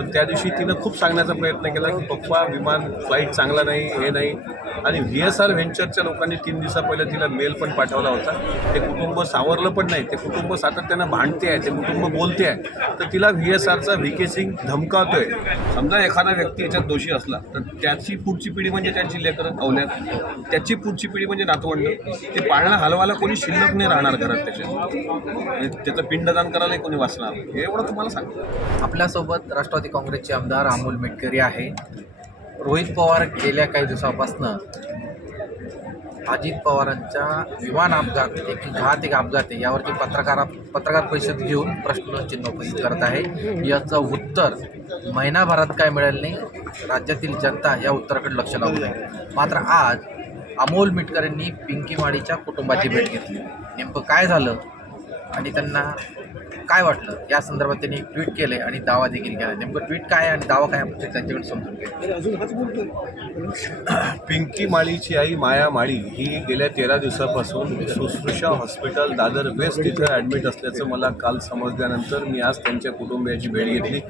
पण त्या दिवशी तिनं खूप सांगण्याचा प्रयत्न केला की पप्पा विमान फ्लाईट चांगला नाही, हे नाही. आणि VSR व्हेंचरच्या लोकांनी 3 दिवसा पहिलं तिला मेल पण पाठवला होता. ते कुटुंब सावरलं पण नाही, ते कुटुंब सातत्यानं भांडते आहे, ते कुटुंब बोलते आहे, तर तिला VSRचा VK सिंग धमकावतोय. समजा एखादा व्यक्ती याच्यात दोषी असला तर त्याची पुढची पिढी म्हणजे त्यांची लेकरं अवल्यात, त्याची पुढची पिढी म्हणजे नातवंड, ते पाळणं हलवायला कोणी शिल्लक नाही राहणार घरात त्याच्या, त्याचं पिंडदान करायला कोणी वाचणार, हे एवढं तुम्हाला सांगतो. आपल्यासोबत राष्ट्रवादी काँग्रेसचे आमदार अमोल मेटकरी आहे. रोहित पवार गेल्या काही दिवसापासून अजित पवारांच्या विमान अपघात एक अपघात आहे यावरती पत्रकार परिषद घेऊन प्रश्नचिन्ह उपस्थित करत आहे. याचं उत्तर महिनाभरात काय मिळेल नाही, राज्यातील जनता या उत्तराकडे लक्ष लावून आहे. मात्र आज अमोल मेटकरींनी पिंकी माळीच्या कुटुंबाची भेट घेतली. नेमकं काय झालं आणि त्यांना काय वाटलं या संदर्भात त्यांनी एक ट्विट केले आणि दावा देखील केला. नेमकं ट्विट काय आणि दावा काय आपण त्यांच्याकडे समजून घेऊ. पिंकी माळीची आई माया माळी ही गेल्या 13 दिवसापासून सुश्रुषा हॉस्पिटल दादर वेस्ट इथं ॲडमिट असल्याचं मला काल समजल्यानंतर मी आज त्यांच्या कुटुंबियाची भेट घेतली.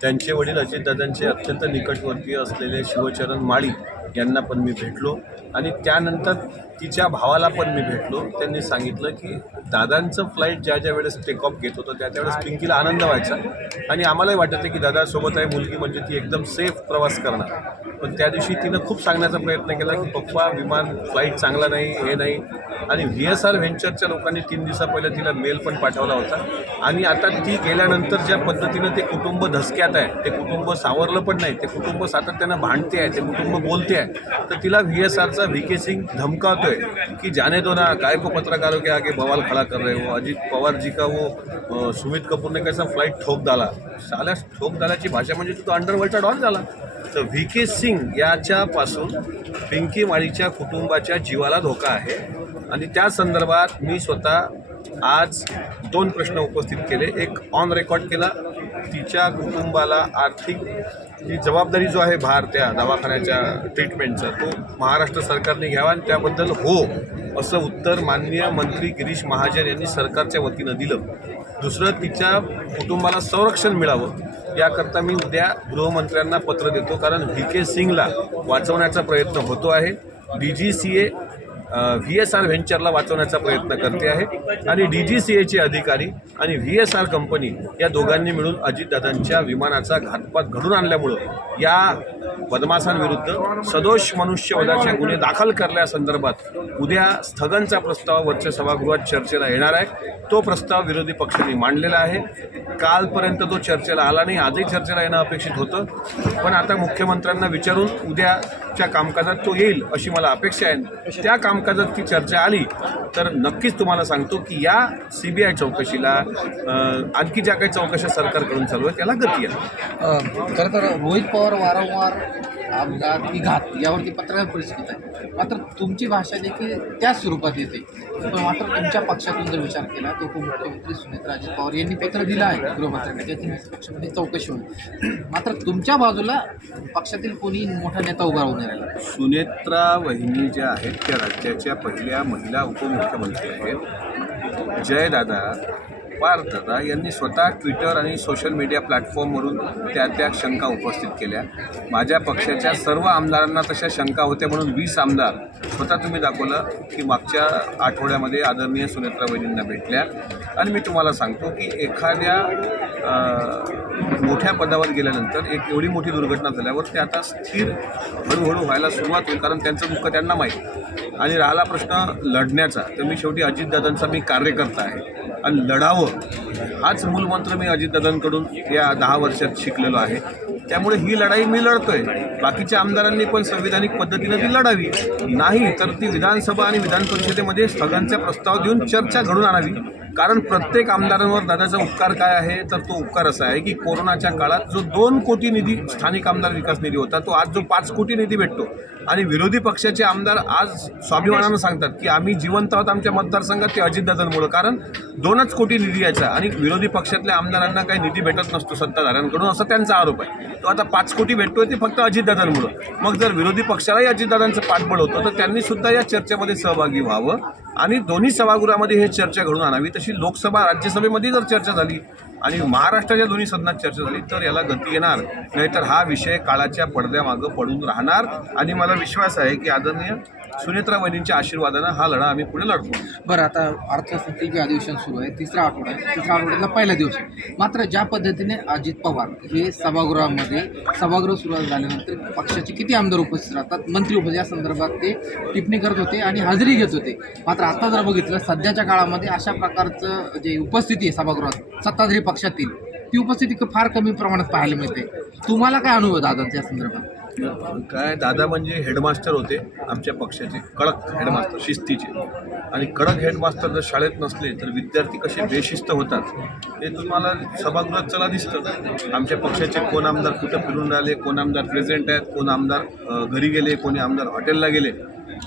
त्यांचे वडील अजितदादांचे अत्यंत निकटवर्तीय असलेले शिवचरण माळी यांना पण मी भेटलो आणि त्यानंतर तिच्या भावाला पण मी भेटलो. त्यांनी सांगितलं की दादांचं फ्लाईट ज्या वेळेस टेकऑफ घेत होतं त्यावेळेस पिंकीला आनंद व्हायचा आणि आम्हालाही वाटतं की दादासोबत आहे मुलगी म्हणजे ती एकदम सेफ प्रवास करणार. पण त्या दिवशी तिनं खूप सांगण्याचा प्रयत्न केला की पप्पा विमान फ्लाईट चांगला नाही, हे नाही. आणि VSR व्हेंचरच्या लोकांनी 3 दिवसा पहिलं तिला मेल पण पाठवला होता आणि आता ती गेल्यानंतर ज्या पद्धतीनं ते कुटुंब धसक्यात आहे, ते कुटुंब सावरलं पण नाही, ते कुटुंब सातत्यानं भांडते आहे, ते कुटुंब बोलते आहे, तर तिला VSRचा VK सिंग धमकावतोय कि जाने दो ना, काय को पत्रकारों के आगे बवाल खड़ा कर रहे हो. अजित पवार जी का वो सुमित कपूर ने कैसा फ्लाइट ठोक डाला, साल्या ठोक डाल्याची भाषा म्हणजे तो अंडरवर्ल्डचा डॉन झाला. तर VK सिंग याच्यापासून पिंकी माळीच्या कुटुंबाच्या जीवाला धोका आहे आणि त्या संदर्भात मी स्वतः आज 2 प्रश्न उपस्थित केले. एक ऑन रेकॉर्ड केला, तिच्या कुटुंबाला आर्थिक ही जबाबदारी जो आहे भार त्या दवाखान्याच्या ट्रीटमेंटचा तो महाराष्ट्र सरकारने घ्यावा आणि त्याबद्दल हो असं उत्तर माननीय मंत्री गिरीश महाजन यांनी सरकारच्या वतीनं दिलं. दुसरं, तिच्या कुटुंबाला संरक्षण मिळावं याकरता मी उद्या गृहमंत्र्यांना पत्र देतो, कारण VK सिंगला वाचवण्याचा प्रयत्न होतो आहे. DGCA VSR व्हेंचरला वाचवण्याचा प्रयत्न करते आहे आणि DGCAचे अधिकारी आणि VSR कंपनी या दोघांनी मिळून अजितदादांच्या विमानाचा घातपात घडून आणल्यामुळं या बदमाशांविरुद्ध सदोष मनुष्यवधाचे गुन्हे दाखल करण्यासंदर्भात उद्या स्थगनचा प्रस्ताव वरच्या सभागृहात चर्चेला येणार आहे. तो प्रस्ताव विरोधी पक्षांनी मांडलेला आहे. कालपर्यंत तो चर्चेला आला नाही, आजही चर्चेला येणं अपेक्षित होतं, पण आता मुख्यमंत्र्यांना विचारून उद्याच्या कामकाजात तो येईल अशी मला अपेक्षा आहे. त्या कामकाजात ती चर्चा आली तर नक्कीच तुम्हाला सांगतो की या CBI चौकशीला आणखी ज्या काही चौकशा सरकारकडून चालू आहे त्याला गती आहे. खरं तर रोहित पवार वारंवार घात यावरती पत्रकार परिषद आहे. मात्र तुमची भाषा देखील त्याच स्वरूपात येते. पण मात्र तुमच्या पक्षातून जर विचार केला तर उपमुख्यमंत्री सुनेत्रा अजित पवार यांनी पत्र दिलं आहे गृहमंत्र्यांना, त्याची पक्षामध्ये चौकशी होईल. मात्र तुमच्या बाजूला पक्षातील कोणी मोठा नेता उभा राहून राहिला. सुनेत्रा वहिनी ज्या आहेत त्या राज्याच्या पहिल्या महिला उपमुख्यमंत्री आहेत. जयदादा पार्थदादा यांनी स्वतः ट्विटर आणि सोशल मीडिया प्लॅटफॉर्मवरून त्या शंका उपस्थित केल्या. माझ्या पक्षाच्या सर्व आमदारांना तशा शंका होत्या म्हणून 20 आमदार स्वतः तुम्ही दाखवलं की मागच्या आठवड्यामध्ये आदरणीय सुनेत्रा वहिनींना भेटल्या. आणि मी तुम्हाला सांगतो की एखाद्या मोठ्या पदावर गेल्यानंतर एक एवढी मोठी दुर्घटना झाल्यावर ते आता स्थिर हळूहळू व्हायला सुरुवात होईल, कारण त्यांचं दुःख त्यांना माहीत. आणि राहिला प्रश्न लढण्याचा, तर मी शेवटी अजितदादांचा मी कार्यकर्ता आहे आणि लढावं हाच मूलमंत्र मी अजितदादांकडून या 10 वर्षात शिकलेलो आहे. त्यामुळे ही लढाई मी लढतोय. बाकीच्या आमदारांनी पण संविधानिक पद्धतीने ती लढावी, नाही तर ती विधानसभा आणि विधान परिषदेमध्ये स्थगनचा प्रस्ताव देऊन चर्चा घडून आणावी. कारण प्रत्येक आमदारांवर दादाचा उपकार काय आहे, तर तो उपकार असा आहे की कोरोनाच्या काळात जो 2 कोटी निधी स्थानिक आमदार विकास निधी होता तो आज जो 5 कोटी निधी भेटतो. आणि विरोधी पक्षाचे आमदार आज स्वाभिमानानं सांगतात की आम्ही जिवंत आहोत आमच्या मतदारसंघात ते अजितदादांमुळं, कारण 2च कोटी निधी यायचा आणि विरोधी पक्षातल्या आमदारांना काही निधी भेटत नसतो सत्ताधाऱ्यांकडून, असा त्यांचा आरोप आहे. तो आता 5 कोटी भेटतोय ते फक्त अजितदादांमुळं. मग जर विरोधी पक्षालाही अजितदादांचं पाठबळ होतं तर त्यांनी सुद्धा या चर्चेमध्ये सहभागी व्हावं आणि दोन्ही सभागृहामध्ये हे चर्चा घडून आणावी. तशी लोकसभा राज्यसभेमध्ये जर चर्चा झाली आणि महाराष्ट्राच्या दोन्ही सदनात चर्चा झाली तर याला गती येणार, नाहीतर हा विषय काळाच्या पडद्यामागं पडून राहणार. आणि मला विश्वास आहे की आदरणीय सुनेत्रा वहिनींच्या आशीर्वादानं हा लढा आम्ही पुढे लढतो. बरं, आता अर्थसंकल्पीय अधिवेशन सुरू आहे, तिसरा आठवडा आहे, तिसऱ्या आठवड्यातला पहिला दिवस आहे. मात्र ज्या पद्धतीने अजित पवार हे सभागृह सुरू झाल्यानंतर पक्षाचे किती आमदार उपस्थित राहतात, मंत्री उपस्थित, या संदर्भात ते टिप्पणी करत होते आणि हजेरी घेत होते. मात्र आता जर बघितलं सध्याच्या काळामध्ये अशा प्रकारचं जे उपस्थिती आहे सभागृहात सत्ताधारी पक्षातील, ती उपस्थिती फार कमी प्रमाणात पाहायला मिळते. तुम्हाला काय अनुभव दादांचा या संदर्भात? काय, दादा म्हणजे हेडमास्टर होते आमच्या पक्षाचे, कडक हेडमास्टर, शिस्तीचे. आणि कडक हेडमास्टर जर शाळेत नसले तर विद्यार्थी कसे बेशिस्त होतात हे तुम्हाला सभागृहात चला दिसतं. आमच्या पक्षाचे कोण आमदार कुठं फिरून राहिले, कोण आमदार प्रेझेंट आहेत, कोण आमदार घरी गेले, कोणी आमदार हॉटेलला गेले.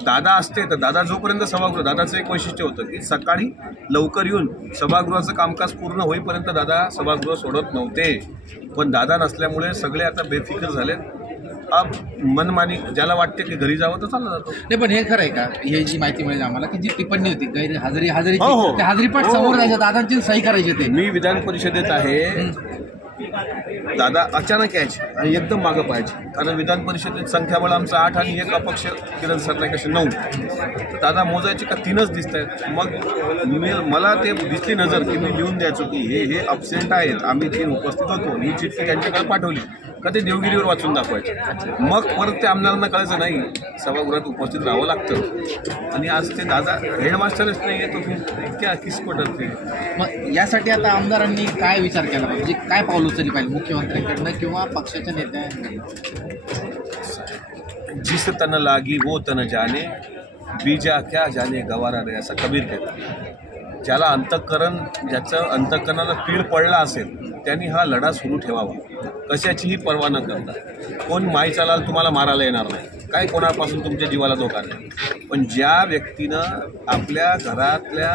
दादा असते तर दादा जोपर्यंत सभागृह, दादाचं एक वैशिष्ट्य होतं की सकाळी लवकर येऊन सभागृहाचं कामकाज पूर्ण होईपर्यंत दादा सभागृह सोडत नव्हते. पण दादा नसल्यामुळे सगळे आता बेफिकर झाले. अब मनमानी ज्याला वाटते की घरी जावं तर चालला जातो. नाही, पण हे खरं आहे का, हे जी माहिती मिळेल आम्हाला की जी टिप्पणी होती हजेरी हो. ते हजेरीपाठ समोर जायचं, दादांची सही करायची ते. मी विधान परिषदेत आहे, दादा अचानक यायचे आणि एकदम मागं पाहायचे. कारण विधान परिषदेत संख्याबळ आमचं 8 आणि 1 अपक्ष किरण सरनाईक असे 9. दादा मोजायचे का 3च दिसत आहेत. मग मला ते दिसली नजर की मी लिहून द्यायचो की हे अब्सेंट आहेत, आम्ही 3 उपस्थित होतो. ही चिठ्ठी त्यांच्याकडे पाठवली का ते देवगिरीवर वाचून दाखवायचे. मग परत ते आमदारांना कळायचं नाही सभागृहात उपस्थित राहावं लागतं. आणि आज ते दादा हेडमास्टरच नाही आहे, तो इतक्या किसपटत ते. मग यासाठी आता आमदारांनी काय विचार केला पाहिजे, काय पाऊल उचलली पाहिजे मुख्यमंत्र्यांकडनं किंवा पक्षाच्या नेत्यांकडनं? जिस तन लागी वो तन जाने, बीजा क्या जाने गवारा रे, असं कबीर कहतात. ज्याला ज्याचं अंतःकरणाला पीळ पडला असेल त्यांनी हा लढा सुरू ठेवावा, कशाचीही पर्वा न करता. कोण माई चालाल तुम्हाला मारायला येणार नाही, काय कोणापासून तुमच्या जीवाला धोका नाही. पण ज्या व्यक्तीनं आपल्या घरातल्या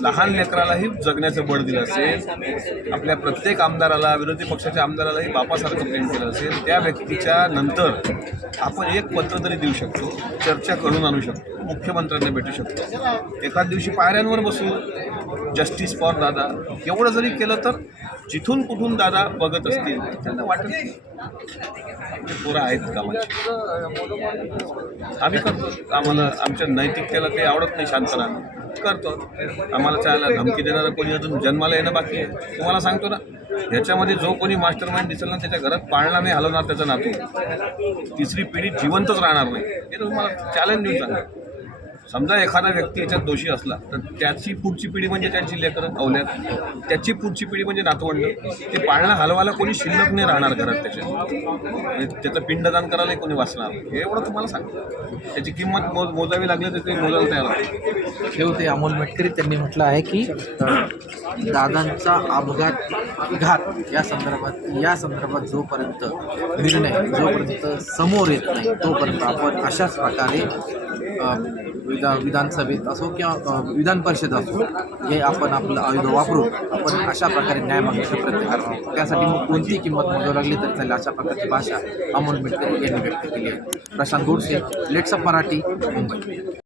लहान लेकरालाही जगण्याचं बळ दिलं असेल, आपल्या प्रत्येक आमदाराला, विरोधी पक्षाच्या आमदारालाही बापासारखं प्रेम केलं असेल, त्या व्यक्तीच्या नंतर आपण एक पत्र तरी देऊ शकतो, चर्चा करून आणू शकतो, मुख्यमंत्र्यांना भेटू शकतो, एखाद दिवशी पायऱ्यांवर बसू, जस्टिस फॉर दादा एवढं जरी केलं तर जिथून कुठून दादा बघत असतील त्यांना वाटत नाही आपले पोरं आहेत कामाची. आम्ही करतो, आम्हाला आमच्या नैतिकतेला ते आवडत नाही, शांत राहणं करतो. आम्हाला चायला धमकी देणारं कोणी अजून जन्माला येणं बाकी आहे. तुम्हाला सांगतो ना, ह्याच्यामध्ये जो कोणी मास्टर माइंड दिसेल ना, त्याच्या घरात पाळणा नाही हलवणार त्याचा नातू, 3री पिढी जिवंतच राहणार नाही. हे तुम्हाला चॅलेंज देऊन सांगा. समजा एखादा व्यक्ती याच्यात दोषी असला तर त्याची पुढची पिढी म्हणजे त्यांची लेकरं, अवल्यात, त्याची पुढची पिढी म्हणजे नातवंड, ते पाळणा हलवायला कोणी शिल्लक नाही राहणार घरात. त्याचं पिंडदान करायला कोणी वाचणार. हे एवढं तुम्हाला सांगतो. त्याची किंमत मोजावी लागली तर ते मोजायला तयार आहे. शेवटी अमोल मेटकरी त्यांनी म्हटलं आहे की दादांचा घात या संदर्भात जोपर्यंत समोर येत नाही तोपर्यंत आपण अशाच प्रकारे विधानसभेत असो किंवा विधान परिषद असो, हे आपण आपलं आयुध वापरून आपण अशा प्रकारे न्याय मागण्याचा प्रयत्न करणार. त्यासाठी मग कोणतीही किंमत मोजावी लागली तरी चालेल, अशा प्रकारची भाषा अमोल मेटकरी यांनी व्यक्त केली आहे. Prashant Godse, let's up Marathi, Mumbai.